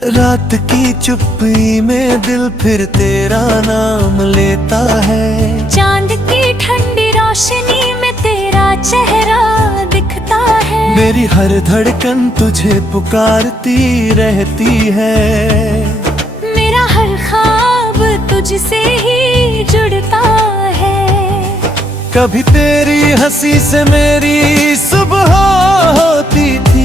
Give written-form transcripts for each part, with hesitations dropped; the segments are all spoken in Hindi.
रात की चुप्पी में दिल फिर तेरा नाम लेता है। चांद की ठंडी रोशनी में तेरा चेहरा दिखता है। मेरी हर धड़कन तुझे पुकारती रहती है। मेरा हर ख्वाब तुझसे ही जुड़ता है। कभी तेरी हंसी से मेरी सुबह होती थी,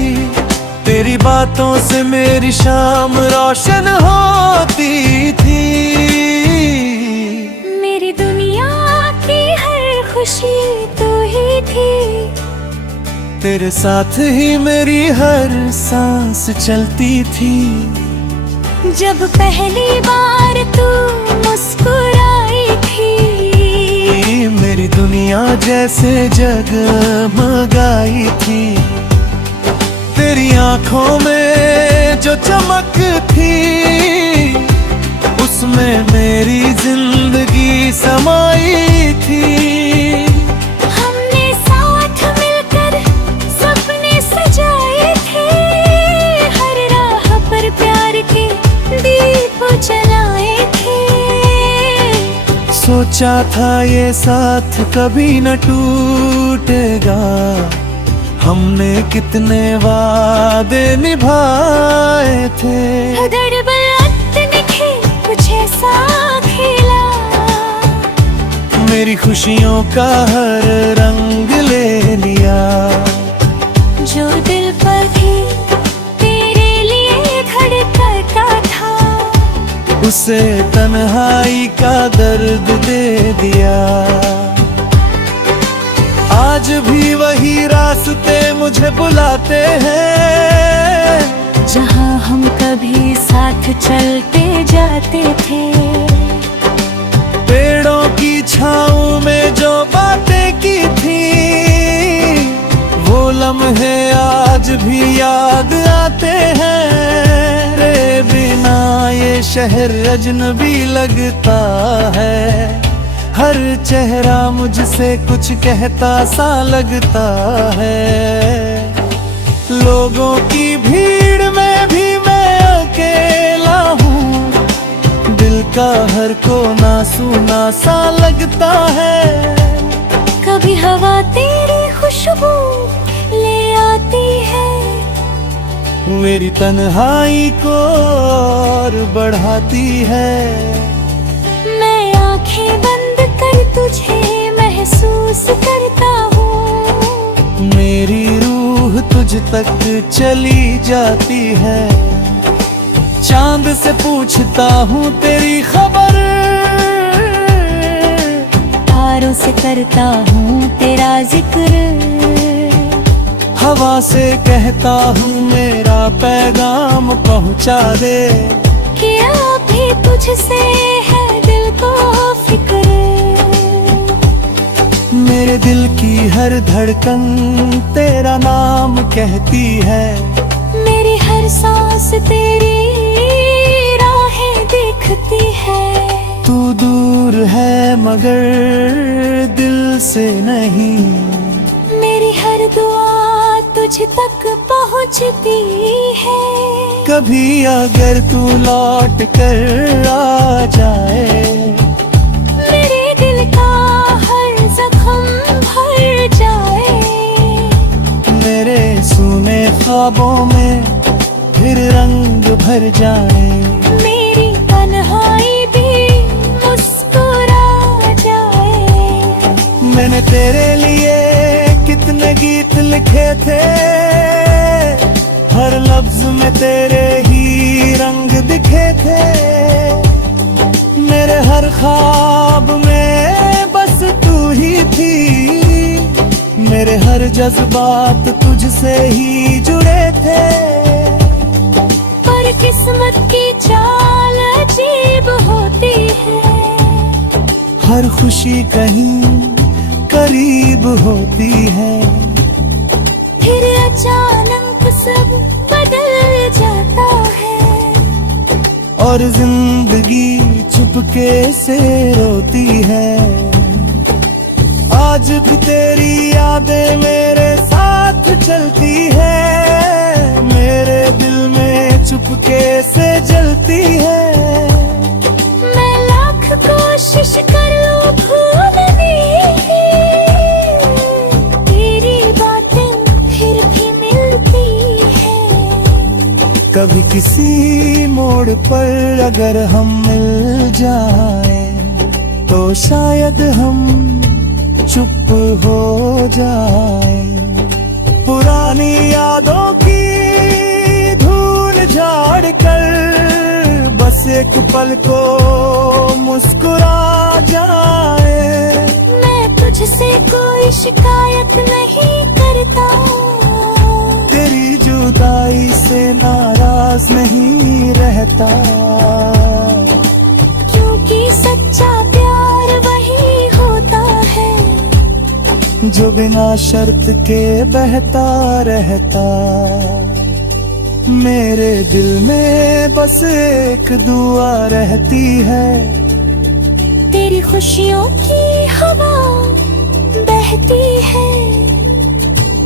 तेरी बातों से मेरी शाम रोशन होती थी। मेरी दुनिया की हर खुशी तू ही थी। तेरे साथ ही मेरी हर सांस चलती थी। जब पहली बार तू मुस्कुराई थी, मेरी दुनिया जैसे जगमगाई थी। तेरी आंखों में जो चमक थी, उसमें मेरी जिंदगी समाई थी। हमने साथ मिलकर सपने सजाए थे। हर राह पर प्यार के दीप जलाए थे। सोचा था ये साथ कभी न टूटेगा, हमने कितने वादे निभाए थे। दरबत ने कुछ ऐसा खेला, मेरी खुशियों का हर रंग ले लिया। जो दिल पर भी तेरे लिए धड़कता था, उसे तन्हाई का दर्द दे दिया। आज भी वही रास्ते मुझे बुलाते हैं, जहाँ हम कभी साथ चलते जाते थे। पेड़ों की छाँव में जो बातें की थी, वो लम्हे आज भी याद आते हैं। तेरे बिना ये शहर अजनबी लगता है। हर चेहरा मुझसे कुछ कहता सा लगता है। लोगों की भीड़ में भी मैं अकेला हूँ, दिल का हर कोना सूना सा लगता है। कभी हवा तेरी खुशबू ले आती है, मेरी तन्हाई को और बढ़ाती है। मैं आंखें बंद कर तुझे महसूस करता हूँ। मेरी रूह तुझ तक चली जाती है। चांद से पूछता हूँ तेरी खबर, तारों से करता हूँ तेरा जिक्र। हवा से कहता हूँ मेरा पैगाम पहुँचा दे। कि अभी तुझसे है दिल को फिक्र। मेरे दिल की हर धड़कन तेरा नाम कहती है। मेरी हर सांस तेरी राहें देखती है। तू दूर है मगर दिल से नहीं, मेरी हर दुआ तुझ तक पहुँचती है। कभी अगर तू लौट कर आ जाए, मेरे दिल का हर जख्म भर जाए। मेरे सूने ख्वाबों में फिर रंग भर जाए। मेरी तन्हाई भी मुस्कुरा जाए। मैंने तेरे लिए कितने गीत लिखे थे, हर लफ्ज में तेरे ही रंग दिखे थे। मेरे हर ख्वाब में बस तू ही थी। मेरे हर जज्बात तुझसे ही जुड़े थे। पर किस्मत की चाल अजीब होती है। हर खुशी कहीं करीब होती है। फिर अचानक सब बदल जाता है, और जिंदगी चुपके से रोती है। आज भी तेरी यादें मेरे साथ चलती है। मेरे दिल में चुपके से जलती है। मैं लाख कोशिश कर लूं भूलने की, तेरी बातें फिर भी मिलती है। कभी किसी मोड़ पर अगर हम मिल जाएं तो शायद हम चुप हो जाएं। पुरानी यादों की धूल झाड़ कर बस एक पल को मुस्कुरा जाए। मैं तुझसे कोई शिकायत नहीं करता, तेरी जुदाई से नाराज नहीं रहता, क्योंकि सच्चा प्यार वही होता है जो बिना शर्त के बहता रहता। मेरे दिल में बस एक दुआ रहती है, तेरी खुशियों की हवा बहती है।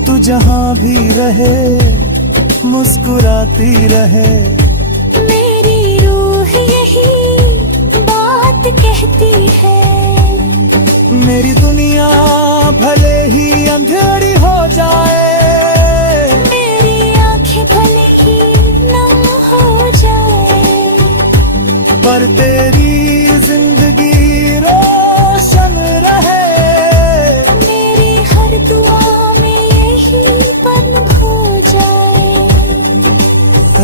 तू जहाँ भी रहे मुस्कुराती रहे। मेरी रूह यही बात कहती है। मेरी दुनिया भले ही अंधेरी हो जाए, मेरी आंखें भले ही नम हो जाए, पर तेरी जिंदगी रोशन रहे। मेरी हर दुआ में यही बन खो जाए।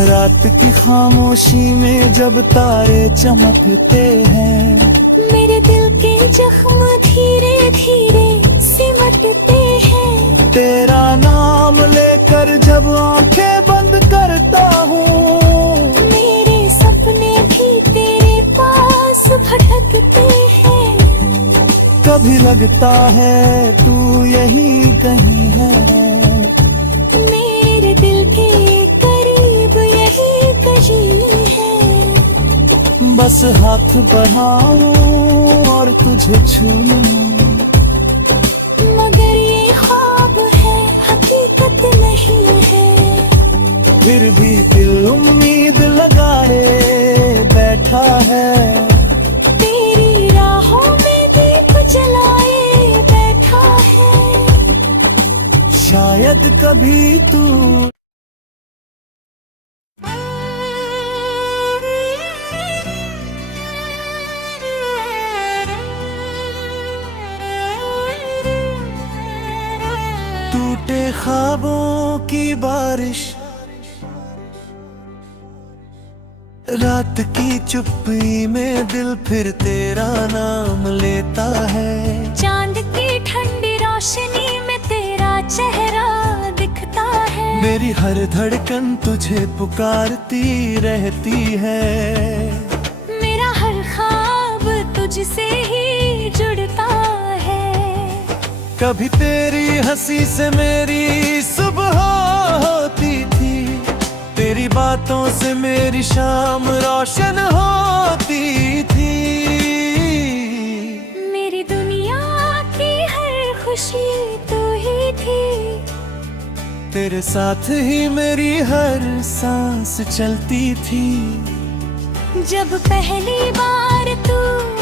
रात की खामोशी में जब तारे चमकते हैं, मेरे दिल के जख्म धीरे धीरे सिमटते हैं। तेरा नाम लेकर जब आंखें बंद करता हूँ, मेरे सपने भी तेरे पास भटकते हैं। कभी लगता है तू यहीं कहीं है, मेरे दिल के करीब यही कहीं है। बस हाथ बढ़ाऊं और तुझे छू लूं। मगर ये ख्वाब है, हकीकत नहीं है। फिर भी दिल उम्मीद लगाए बैठा है, तेरी राहों में दीप जलाए बैठा है। शायद कभी तू टूटे ख्वाबों की बारिश, रात की चुप्पी में दिल फिर तेरा नाम लेता है। चांद की ठंडी रोशनी में तेरा चेहरा दिखता है। मेरी हर धड़कन तुझे पुकारती रहती है, मेरा हर ख्वाब तुझसे ही जुड़ता है। कभी तेरी हंसी से मेरी सुबह होती थी, तेरी बातों से मेरी शाम रोशन होती थी। मेरी दुनिया की हर खुशी तू ही थी, तेरे साथ ही मेरी हर सांस चलती थी। जब पहली बार तू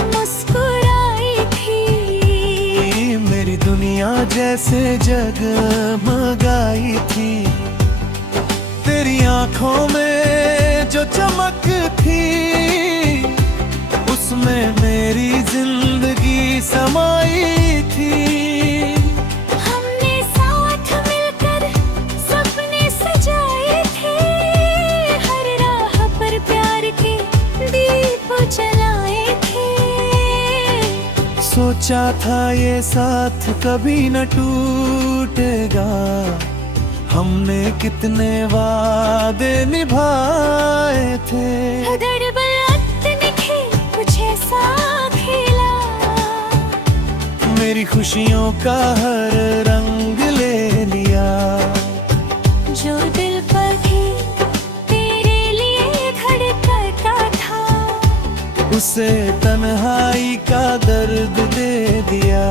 मुस्कुराई थी, मेरी दुनिया जैसे जगमगाई थी। तेरी आंखों में जो चमक थी, उसमें मेरी जिंदगी समाई थी। हमने साथ मिलकर सपने सजाए थे, हर राह पर प्यार के दीप जलाए थे। सोचा था ये साथ कभी न टूटेगा, हमने कितने वादे निभाए थे। दरबलत ने खेल कुछ ऐसा खेला, मेरी खुशियों का हर रंग ले लिया। जो दिल पर भी तेरे लिए धड़कता था, उसे तन्हाई का दर्द दे दिया।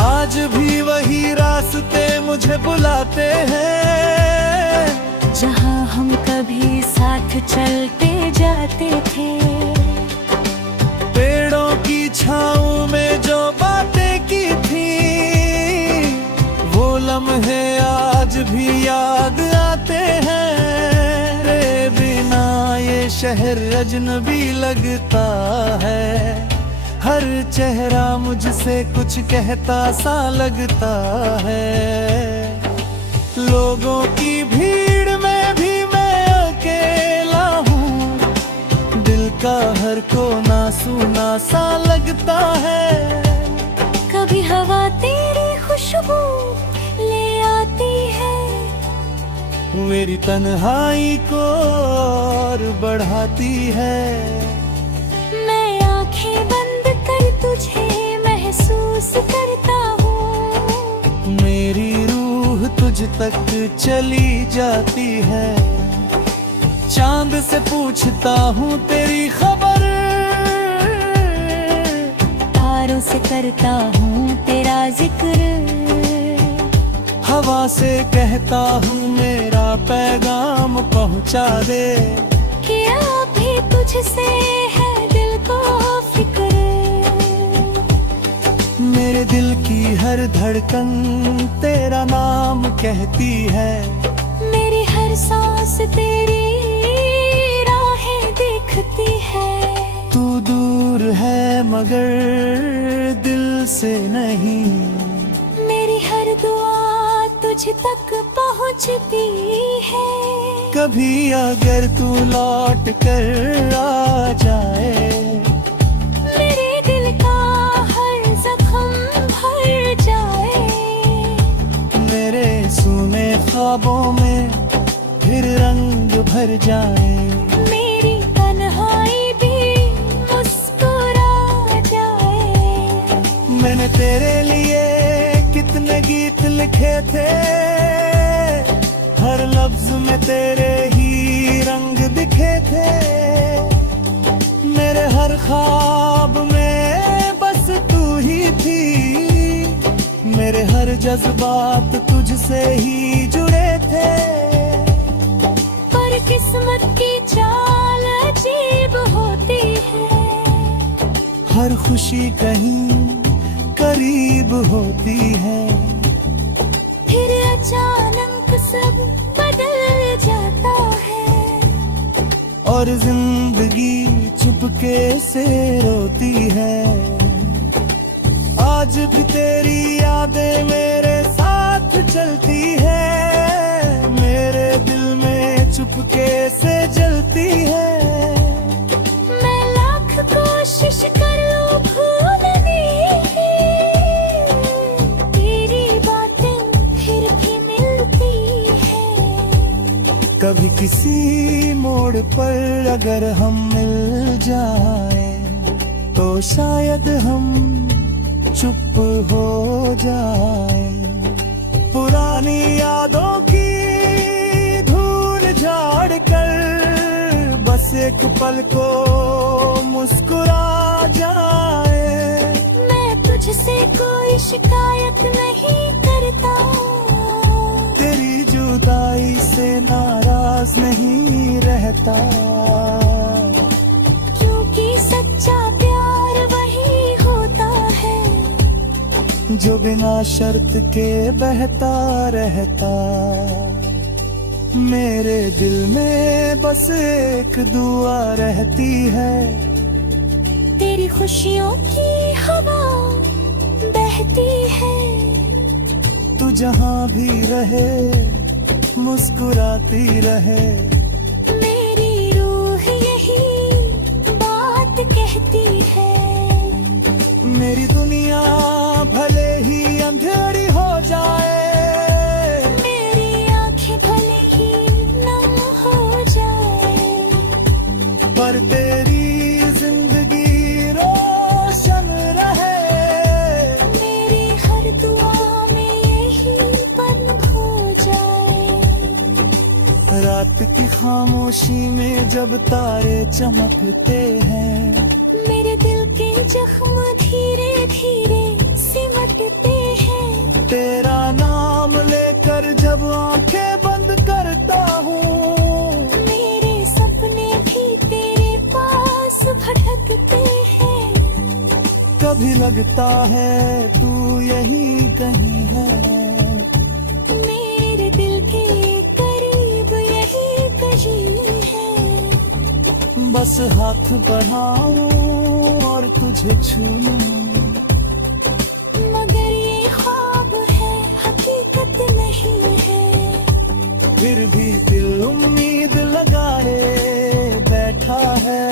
आज भी वही रास्ते मुझे बुलाते हैं, जहाँ हम कभी साथ चलते जाते थे। पेड़ों की छाँव में जो बातें की थी, वो लम्हे आज भी याद आते हैं। तेरे बिना ये शहर अजनबी लगता है, हर चेहरा मुझसे कुछ कहता सा लगता है। लोगों की भीड़ में भी मैं अकेला हूँ, दिल का हर कोना सूना सा लगता है। कभी हवा तेरी खुशबू ले आती है, मेरी तन्हाई को और बढ़ाती है। मैं आंखें बंद कर तुझे महसूस करता हूँ, मेरी रूह तुझ तक चली जाती है। चांद से पूछता हूँ तेरी खबर, तारों से करता हूँ तेरा जिक्र, हवा से कहता हूँ मेरा पैगाम पहुँचा दे। कि अभी तुझसे है दिल को फिक्र। मेरे दिल की हर धड़कन तेरा नाम कहती है, मेरी हर सांस तेरी राहें देखती है। तू दूर है मगर दिल से नहीं, मेरी हर दुआ तुझ तक पहुँचती है। कभी अगर तू लौट कर आ जाए, मेरे दिल का हर जख्म भर जाए। मेरे सूने ख्वाबों में फिर रंग भर जाए। मेरी तन्हाई भी मुस्कुरा जाए। मैंने तेरे लिए कितने गीत लिखे थे, हर लफ्ज में तेरे ही रंग दिखे थे। मेरे हर ख्वाब में बस तू ही थी, मेरे हर जज्बात तुझसे ही जुड़े थे। पर किस्मत की चाल अजीब होती है, हर खुशी कहीं करीब होती है, फिर अचानक सब बदल जाता है। और जिंदगी चुपके से रोती है। आज भी तेरी यादें मेरे साथ चलती है, मेरे दिल में चुपके से जलती है। मैं लाख कोशिश कर लूं भूलने की, तेरी बातें फिर भी मिलती है। कभी किसी मोड़ पर अगर हम मिल जाए, तो शायद हम चुप हो जाए। पुरानी यादों की धूल झाड़ कर बस एक पल को मुस्कुरा जाए। मैं तुझसे कोई शिकायत नहीं करता, तेरी जुदाई से नाराज नहीं रहता, क्योंकि सच्चा प्यार वही होता है जो बिना शर्त के बहता रहता। मेरे दिल में बस एक दुआ रहती है, तेरी खुशियों की हवा बहती है। तू जहाँ भी रहे मुस्कुराती रहे। मेरी रूह यही बात कहती है, मेरी दुनिया भले ही अंधेरी हो जाए, मेरी आंखें भले ही नम हो जाए, पर तेरी जिंदगी रोशन रहे। मेरी हर दुआ में यही बन खो जाए। रात की खामोशी में जब तारे चमकते हैं, मेरे दिल के जख्म धीरे धीरे सिमटते हैं। तेरा नाम लेकर जब आंखें बंद करता हूँ, कभी लगता है तू यही कहीं है, मेरे दिल के करीब यही कहीं है। बस हाथ बढ़ाऊं और तुझे छू लूं, मगर ये ख्वाब है हकीकत नहीं है। फिर भी दिल उम्मीद लगाए बैठा है,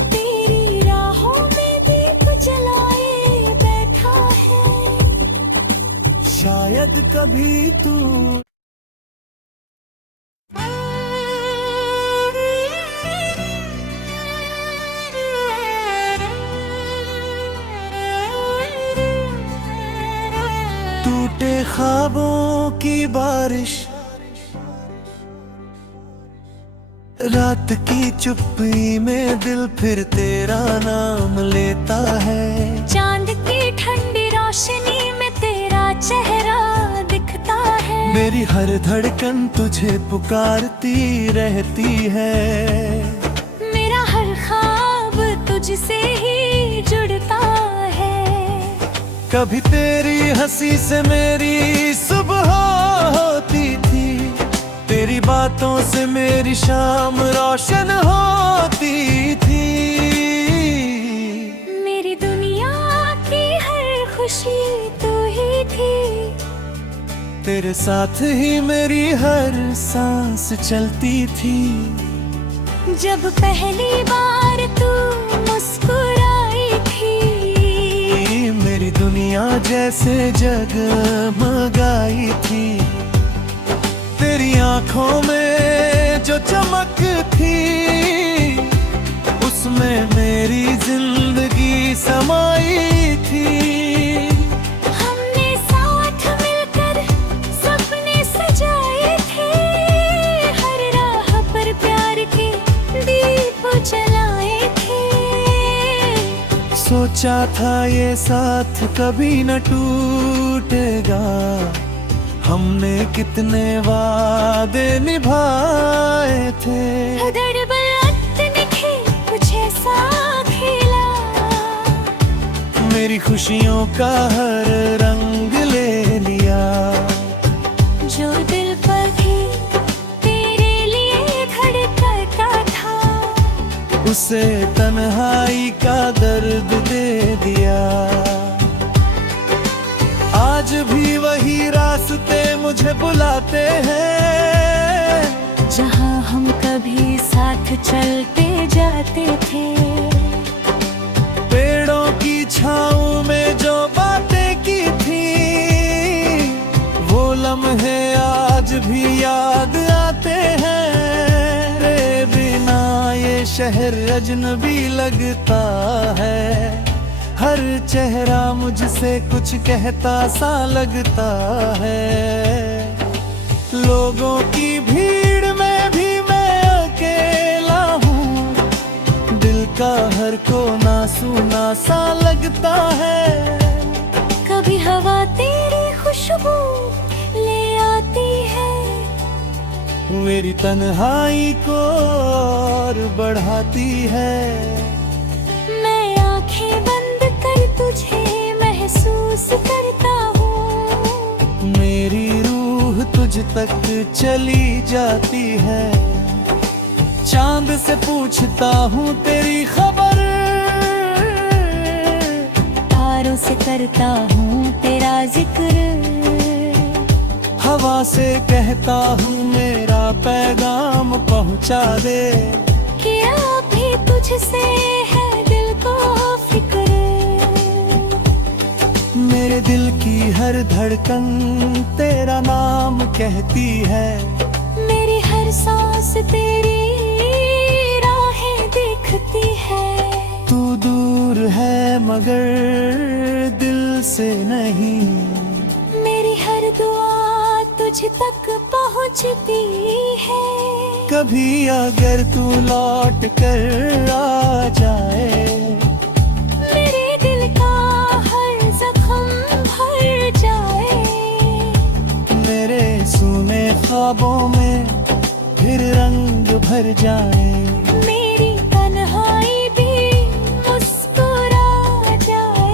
तेरी राहों में दीप जलाए बैठा है। शायद कभी तू टूटे ख्वाबों की बारिश, रात की चुप्पी में दिल फिर तेरा नाम लेता है। चांद की ठंडी रोशनी में तेरा चेहरा दिखता है। मेरी हर धड़कन तुझे पुकारती रहती है, मेरा हर ख्वाब तुझसे ही जुड़ता है। कभी तेरी हंसी से मेरी सुबह होती थी, तेरी बातों से मेरी शाम रोशन होती थी। मेरी दुनिया की हर खुशी तू ही थी, तेरे साथ ही मेरी हर सांस चलती थी। जब पहली बार तू मुस्कुराई थी, मेरी दुनिया जैसे जगमगाई थी। तेरी आंखों में जो चमक थी, उसमें मेरी जिंदगी समाई थी। हमने साथ मिलकर सपने सजाए थे, हर राह पर प्यार के दीप जलाए थे। सोचा था ये साथ कभी न टूटेगा, हमने कितने वादे निभाए थे। धड़बड़ाहट ने कुछ ऐसा खेला, मेरी खुशियों का हर रंग ले लिया। जो दिल पर भी तेरे लिए धड़कता था, उसे तन्हाई का दर्द दे दिया। आज भी वही रास्ते मुझे बुलाते हैं, जहाँ हम कभी साथ चलते जाते थे। पेड़ों की छाँव में जो बातें की थी, वो लम्हे आज भी याद आते हैं। तेरे बिना ये शहर अजनबी लगता है, हर चेहरा मुझसे कुछ कहता सा लगता है। लोगों की भीड़ में भी मैं अकेला हूँ, दिल का हर कोना सूना सा लगता है। कभी हवा तेरी खुशबू ले आती है, मेरी तन्हाई को और बढ़ाती है। मैं आंखें बंद कर तुझे महसूस करता हूँ, मेरी रूह तुझ तक चली जाती है। चांद से पूछता हूँ तेरी खबर, तारों से करता हूँ तेरा जिक्र। हवा से कहता हूँ मेरा पैगाम पहुँचा दे, कि अभी तुझसे है दिल को फिक्र। मेरे दिल की हर धड़कन तेरा नाम कहती है, मेरी हर सांस तेरी राहें देखती है। तू दूर है मगर दिल से नहीं, मेरी हर दुआ तुझ तक पहुँचती है। कभी अगर तू लौट कर आ जाए, मेरे दिल का हर जख्म भर जाए। मेरे सूने ख्वाबों में फिर रंग भर जाए। मेरी तन्हाई भी मुस्कुरा जाए।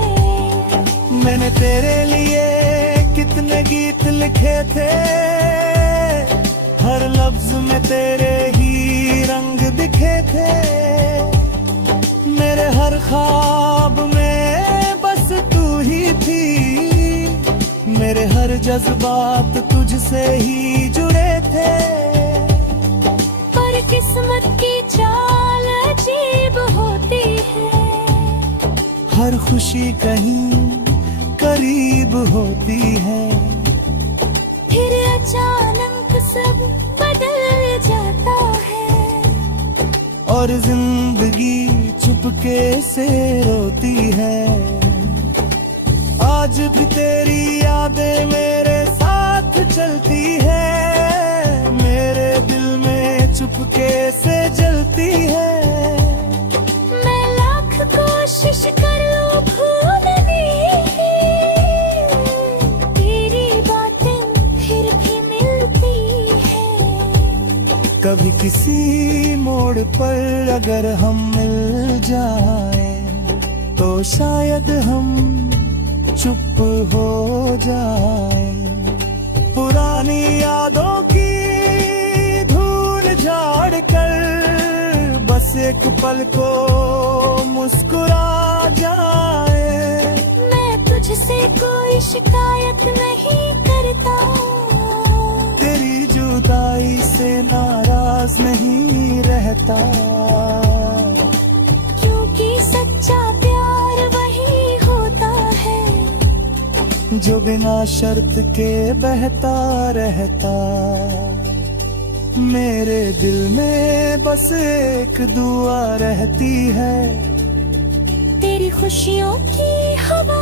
लिखे थे, हर लफ्ज में तेरे ही रंग दिखे थे। मेरे हर ख्वाब में बस तू ही थी, मेरे हर जज्बात तुझसे ही जुड़े थे। पर किस्मत की चाल अजीब होती है, हर खुशी कहीं करीब होती है, फिर अचानक सब बदल जाता है, और जिंदगी चुपके से रोती है। आज भी तेरी यादें मेरे साथ चलती है, मेरे दिल में चुपके से जलती है। मैं लाख कोशिश कर लूं भूलने की, तेरी बातें फिर भी मिलती है। कभी किसी मोड़ पर अगर हम मिल जाएं, तो शायद हम चुप हो जाए। पुरानी यादों की धूल झाड़ कर बस एक पल को मुस्कुरा जाए। मैं तुझसे कोई शिकायत नहीं करता, तेरी जुदाई से नाराज नहीं रहता, क्योंकि सच्चा प्यार वही होता है जो बिना शर्त के बहता रहता। मेरे दिल में बस एक दुआ रहती है, तेरी खुशियों की हवा